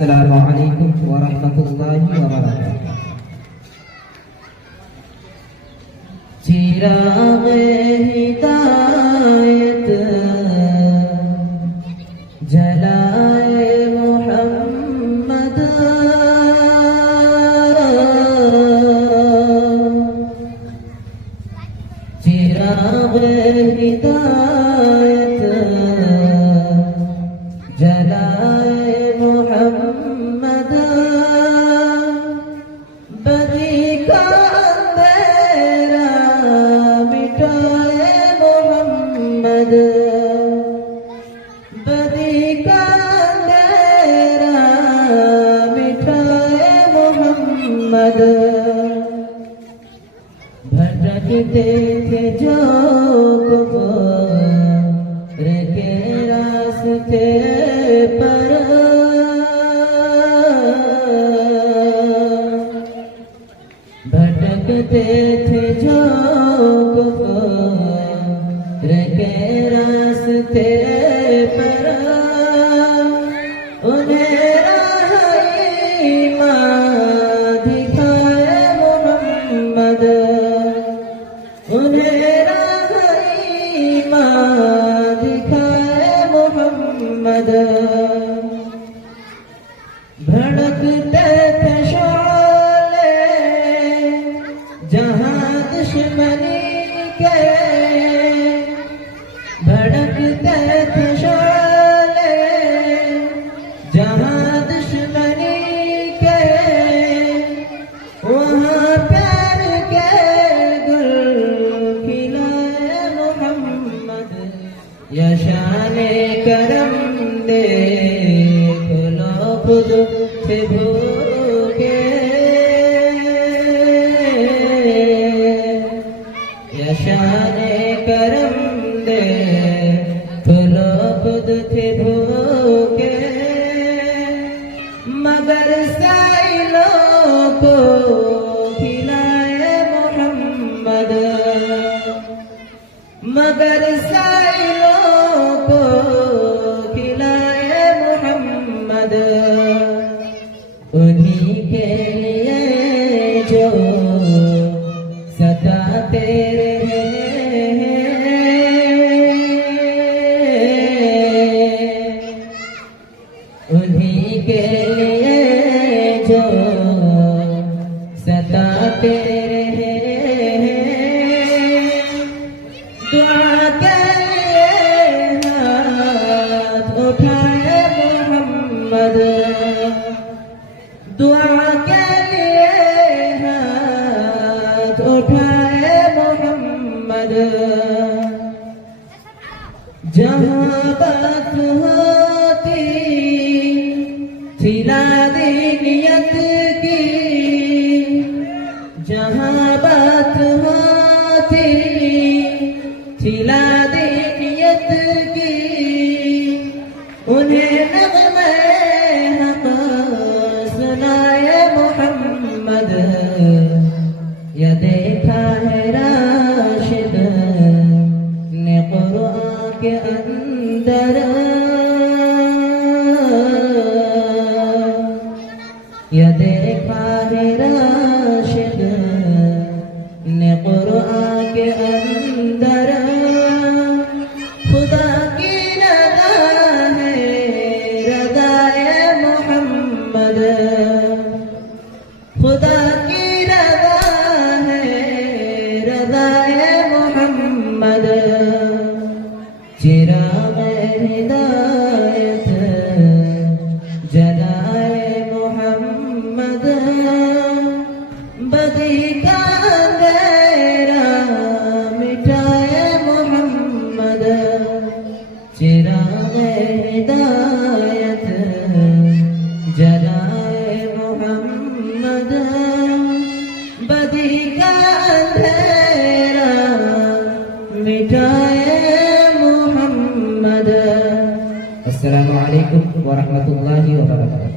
Assalamualaikum warahmatullahi wabarakatuh. चिराग़े हिदायत जलाए मोहम्मद, चिराग़े हिदायत जलाए मोहम्मद, बदी का अंधेरा मिटाए मोहम्मद, बदी का अंधेरा मिटाए मोहम्मद। भटकते थे जो कुफर के रास्ते पर, भटकते थे जो कुफर के रास्ते पर, उन्हें राह ईमान दिखाए मोहम्मद, उन्हें राह ईमान दिखाए मोहम्मद। भड़कते थे शोले जहां दुश्मनी के, भड़कते थे शोले जहां दुश्मनी के, वहां प्यार के गुल खिलाए मोहम्मद। या शाने करम दे खुलो खुद से भूखे, या शाने करम दे खुलो खुद थे भूखे, मगर साइलों को खिलाए मोहम्मद, मगर साइलों को खिलाए मोहम्मद। उन्हीं के लिए जो सताते रहे हैं, उन्हीं के लिए जो सताते रहे हैं। दुआ के हाथ उठाए मोहम्मद, दुआ के लिए हाथ उठाए मोहम्मद। जहाँ बात होती थिला दीनियत की, जहाँ बात होती थिला दीनियत की, उन्हें नग़्मे हक़ सुनाए मोहम्मद। या देखा है राशिद ने क़ुरआन के अंदर, या देखा है राशिद ने क़ुरआन के अंदर, खुदा की रज़ा है रज़ाए मोहम्मद, खुदा की रज़ा है रज़ाए मोहम्मद। चिराग़े हिदायत जलाए मोहम्मद, बदी का अंधेरा मिटाए मोहम्मद। चिराग़े हिदायत जलाए मोहम्मद, बदी का अंधेरा मिटाए मोहम्मद। अस्सलामु अलैकुम warahmatullahi wabarakatuh.